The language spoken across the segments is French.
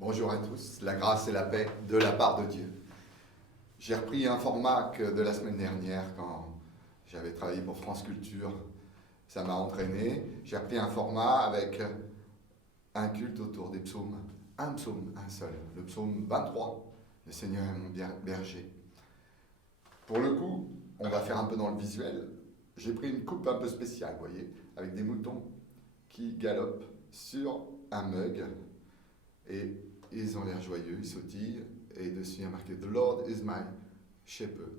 Bonjour à tous, la grâce et la paix de la part de Dieu. J'ai repris un format de la semaine dernière quand j'avais travaillé pour France Culture. Ça m'a entraîné. J'ai repris un format avec un culte autour des psaumes. Un psaume, un seul. Le psaume 23. Le Seigneur est mon berger. Pour le coup, on va faire un peu dans le visuel. J'ai pris une coupe un peu spéciale, vous voyez, avec des moutons qui galopent sur un mug. Et ils ont l'air joyeux, ils sautillent, et dessus il y a marqué The Lord is my shepherd,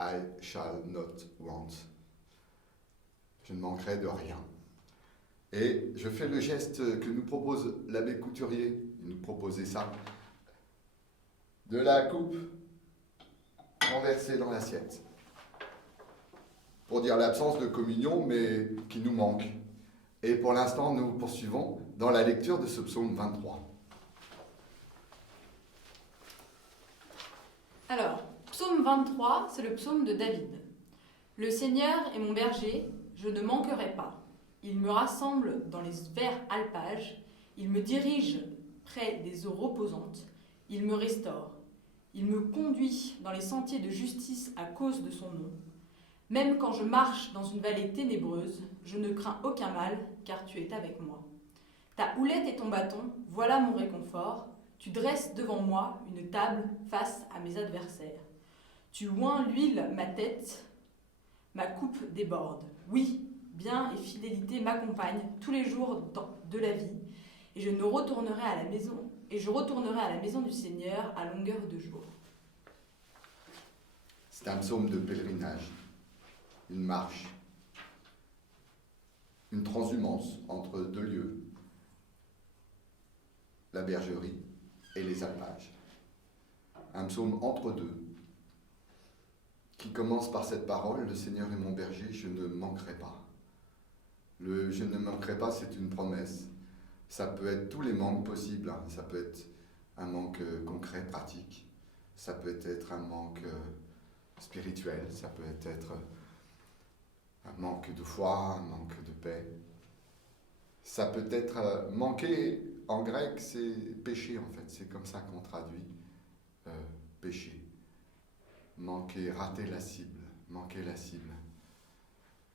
I shall not want. Je ne manquerai de rien. Et je fais le geste que nous propose l'abbé Couturier, il nous proposait ça, de la coupe renversée dans l'assiette, pour dire l'absence de communion, mais qui nous manque. Et pour l'instant, nous poursuivons dans la lecture de ce psaume 23. Alors, psaume 23, c'est le psaume de David. Le Seigneur est mon berger, je ne manquerai pas. Il me rassemble dans les verts alpages, il me dirige près des eaux reposantes, il me restaure. Il me conduit dans les sentiers de justice à cause de son nom. Même quand je marche dans une vallée ténébreuse, je ne crains aucun mal, car tu es avec moi. Ta houlette et ton bâton, voilà mon réconfort. Tu dresses devant moi une table face à mes adversaires. Tu oins l'huile ma tête, ma coupe déborde. Oui, bien et fidélité m'accompagnent tous les jours de la vie, et je retournerai à la maison du Seigneur à longueur de jour. C'est un psaume de pèlerinage, une marche, une transhumance entre deux lieux, la bergerie et les alpages. Un psaume entre deux, qui commence par cette parole, le Seigneur est mon berger, je ne manquerai pas. Le je ne manquerai pas, c'est une promesse. Ça peut être tous les manques possibles, hein. Ça peut être un manque concret, pratique. Ça peut être un manque spirituel, ça peut être un manque de foi, un manque de paix. Ça peut être manquer, en grec, c'est péché en fait, c'est comme ça qu'on traduit péché. Manquer, rater la cible, manquer la cible.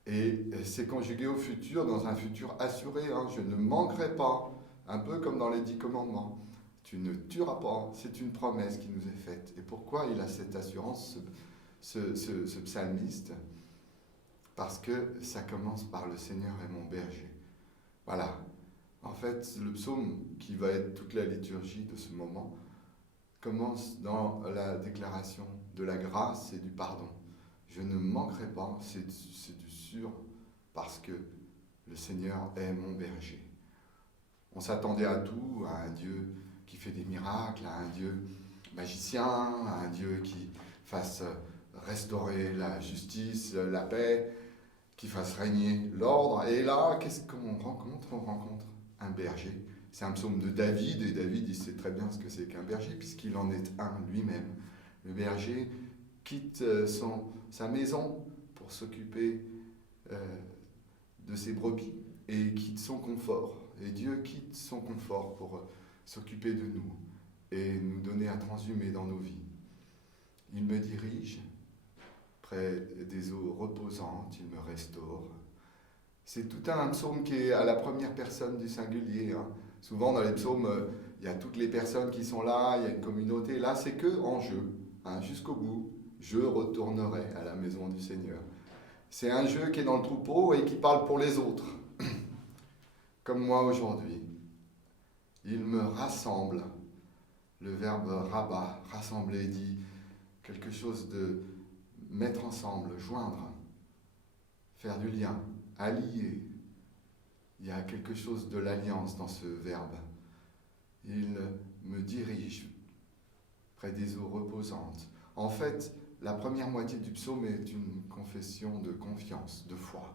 Et c'est conjugué au futur, dans un futur assuré, hein, je ne manquerai pas, un peu comme dans les 10 commandements. Tu ne tueras pas, c'est une promesse qui nous est faite. Et pourquoi il a cette assurance, ce psalmiste? Parce que ça commence par le Seigneur est mon berger. Voilà. En fait, le psaume qui va être toute la liturgie de ce moment commence dans la déclaration de la grâce et du pardon. Je ne manquerai pas, c'est du sûr, parce que le Seigneur est mon berger. On s'attendait à tout, à un Dieu qui fait des miracles, à un Dieu magicien, à un Dieu qui fasse restaurer la justice, la paix, qui fasse régner l'ordre. Et là, qu'est-ce qu'on rencontre? On rencontre un berger. C'est un psaume de David, et David, il sait très bien ce que c'est qu'un berger, puisqu'il en est un lui-même. Le berger quitte sa maison pour s'occuper de ses brebis, et quitte son confort. Et Dieu quitte son confort pour s'occuper de nous, et nous donner à transhumer dans nos vies. Il me dirige près des eaux reposantes, il me restaure. C'est tout un psaume qui est à la première personne du singulier, hein. Souvent dans les psaumes, il y a toutes les personnes qui sont là, il y a une communauté. Là, c'est que en jeu, hein, jusqu'au bout. Je retournerai à la maison du Seigneur. C'est un jeu qui est dans le troupeau et qui parle pour les autres. Comme moi aujourd'hui. Il me rassemble. Le verbe rabat, rassembler, dit quelque chose de mettre ensemble, joindre, faire du lien, allier. Il y a quelque chose de l'alliance dans ce verbe. Il me dirige près des eaux reposantes. En fait, la première moitié du psaume est une confession de confiance, de foi.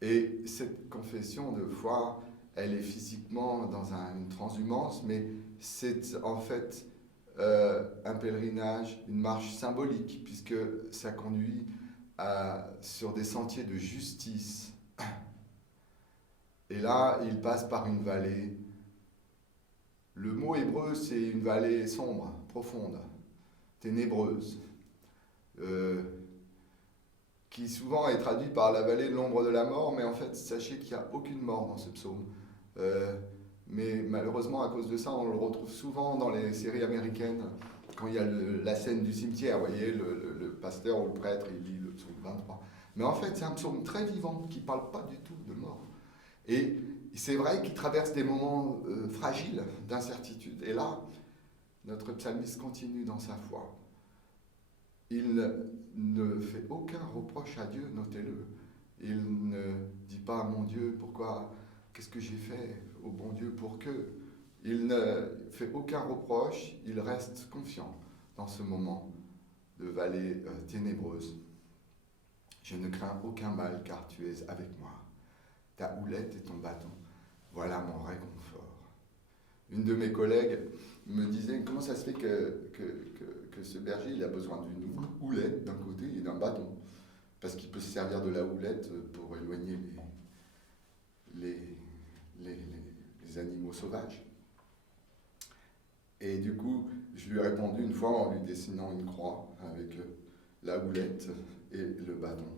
Et cette confession de foi, elle est physiquement dans une transhumance, mais c'est en fait un pèlerinage, une marche symbolique, puisque ça conduit sur des sentiers de justice. Et là, il passe par une vallée. Le mot hébreu, c'est une vallée sombre, profonde, ténébreuse, qui souvent est traduit par la vallée de l'ombre de la mort, mais en fait, sachez qu'il n'y a aucune mort dans ce psaume. Mais malheureusement, à cause de ça, on le retrouve souvent dans les séries américaines, quand il y a la scène du cimetière, vous voyez, le pasteur ou le prêtre, il lit le psaume 23. Mais en fait, c'est un psaume très vivant, qui ne parle pas du tout de mort. Et c'est vrai qu'il traverse des moments fragiles d'incertitude. Et là, notre psalmiste continue dans sa foi. Il ne fait aucun reproche à Dieu, notez-le. Il ne dit pas, mon Dieu, pourquoi, qu'est-ce que j'ai fait au bon Dieu pour que. Il ne fait aucun reproche, il reste confiant dans ce moment de vallée ténébreuse. Je ne crains aucun mal car tu es avec moi. Ta houlette et ton bâton, voilà mon réconfort. Une de mes collègues me disait, comment ça se fait que ce berger il a besoin d'une houlette d'un côté et d'un bâton, parce qu'il peut se servir de la houlette pour éloigner les animaux sauvages. Et du coup, je lui ai répondu une fois en lui dessinant une croix avec la houlette et le bâton.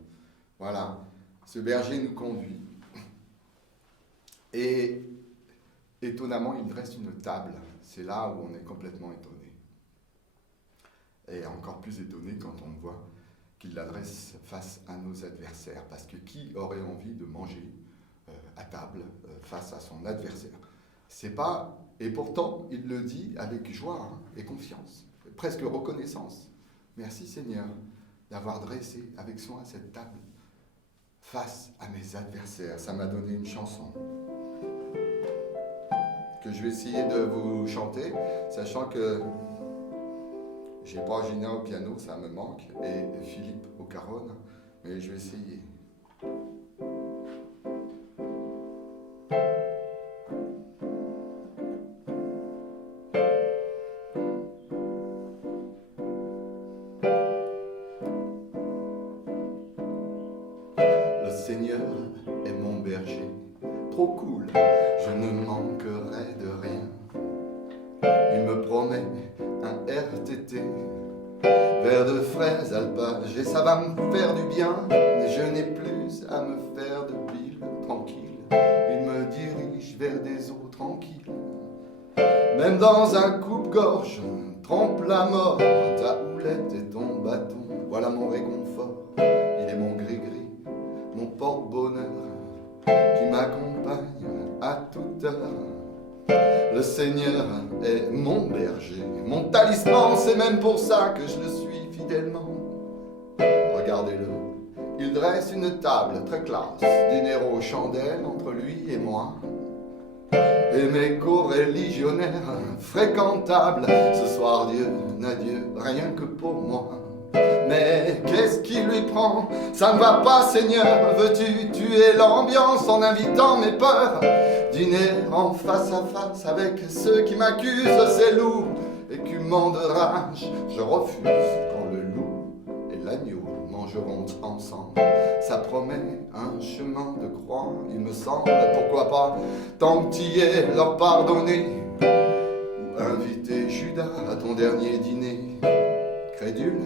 Voilà, ce berger nous conduit. Et étonnamment, il dresse une table. C'est là où on est complètement étonné. Et encore plus étonné quand on voit qu'il l'adresse face à nos adversaires. Parce que qui aurait envie de manger à table face à son adversaire? C'est pas... Et pourtant, il le dit avec joie et confiance, presque reconnaissance. Merci Seigneur d'avoir dressé avec soin cette table face à mes adversaires. Ça m'a donné une chanson que je vais essayer de vous chanter, sachant que j'ai pas Gina au piano, ça me manque, et Philippe au caronne, mais je vais essayer. Le Seigneur est mon berger, trop cool, je ne manquerai de rien. Il me promet un RTT vers de frais alpages et ça va me faire du bien. Et je n'ai plus à me faire de bile, tranquille. Il me dirige vers des eaux tranquilles. Même dans un coupe-gorge, trempe la mort. Ta houlette et ton bâton, voilà mon réconfort. Il est mon gris-gris, mon porte-bonheur, qui m'accompagne à toute heure. Le Seigneur est mon berger, mon talisman, c'est même pour ça que je le suis fidèlement. Regardez-le, il dresse une table très classe, dinero aux chandelles entre lui et moi. Et mes co-religionnaires fréquentables, ce soir Dieu n'a Dieu rien que pour moi. Mais qu'est-ce qui lui prend? Ça ne va pas, Seigneur. Veux-tu tuer l'ambiance en invitant mes peurs? Dîner en face à face avec ceux qui m'accusent, ces loups écumants de rage. Je refuse quand le loup et l'agneau mangeront ensemble. Ça promet un chemin de croix, il me semble. Pourquoi pas t'enquiller, leur pardonner, ou inviter Judas à ton dernier dîner. Crédule,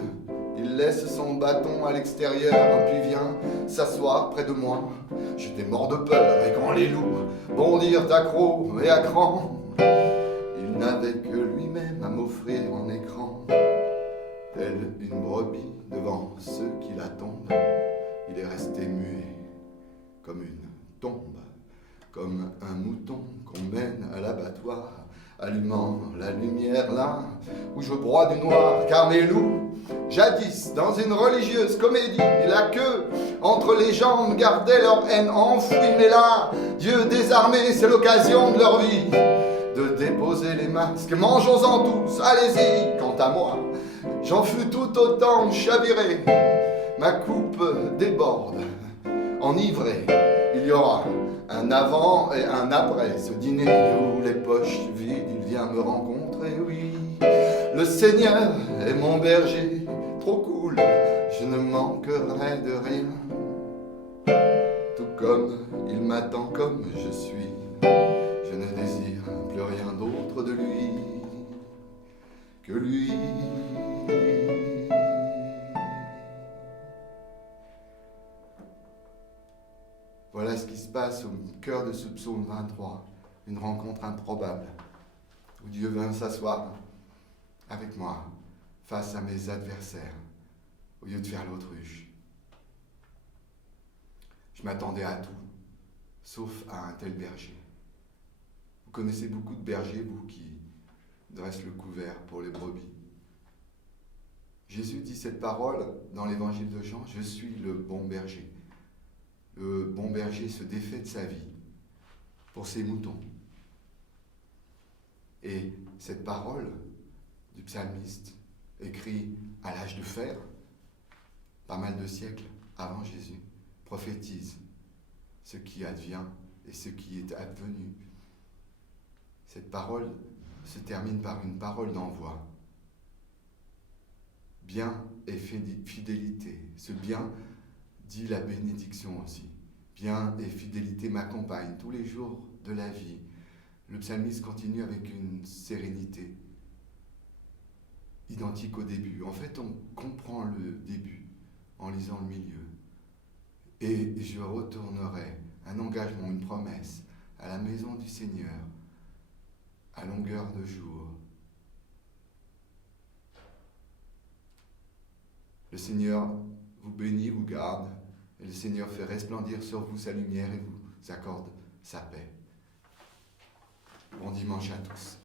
il laisse son bâton à l'extérieur, puis vient s'asseoir près de moi. J'étais mort de peur, et quand les loups bondirent accro et à cran, il n'avait que lui-même à m'offrir en écran. Tel une brebis devant ceux qui l'attendent, il est resté muet, comme une tombe, comme un mouton qu'on mène à l'abattoir, allumant la lumière là où je broie du noir. Car mes loups, jadis, dans une religieuse comédie, la queue entre les jambes gardait leur haine enfouie. Mais là, Dieu désarmé, c'est l'occasion de leur vie de déposer les masques. Mangeons-en tous, allez-y. Quant à moi, j'en fus tout autant chaviré. Ma coupe déborde, enivré. Il y aura un avant et un après ce dîner où les poches vides, il vient me rencontrer, oui. Le Seigneur est mon berger, trop cool, je ne manquerai de rien. Tout comme il m'attend comme je suis. Je ne désire plus rien d'autre de lui que lui. Voilà ce qui se passe au cœur de ce psaume 23, une rencontre improbable, où Dieu vint s'asseoir avec moi face à mes adversaires, au lieu de faire l'autruche. Je m'attendais à tout, sauf à un tel berger. Vous connaissez beaucoup de bergers, vous, qui dressent le couvert pour les brebis. Jésus dit cette parole dans l'évangile de Jean, « Je suis le bon berger ». Le bon berger se défait de sa vie pour ses moutons. Et cette parole du psalmiste, écrite à l'âge de fer, pas mal de siècles avant Jésus, prophétise ce qui advient et ce qui est advenu. Cette parole se termine par une parole d'envoi. Bien et fidélité. Ce bien dit la bénédiction aussi. Bien et fidélité m'accompagnent tous les jours de la vie. Le psalmiste continue avec une sérénité identique au début. En fait, on comprend le début en lisant le milieu. Et je retournerai, un engagement, une promesse, à la maison du Seigneur, à longueur de jour. Le Seigneur vous bénit, vous garde, et le Seigneur fait resplendir sur vous sa lumière et vous accorde sa paix. Bon dimanche à tous.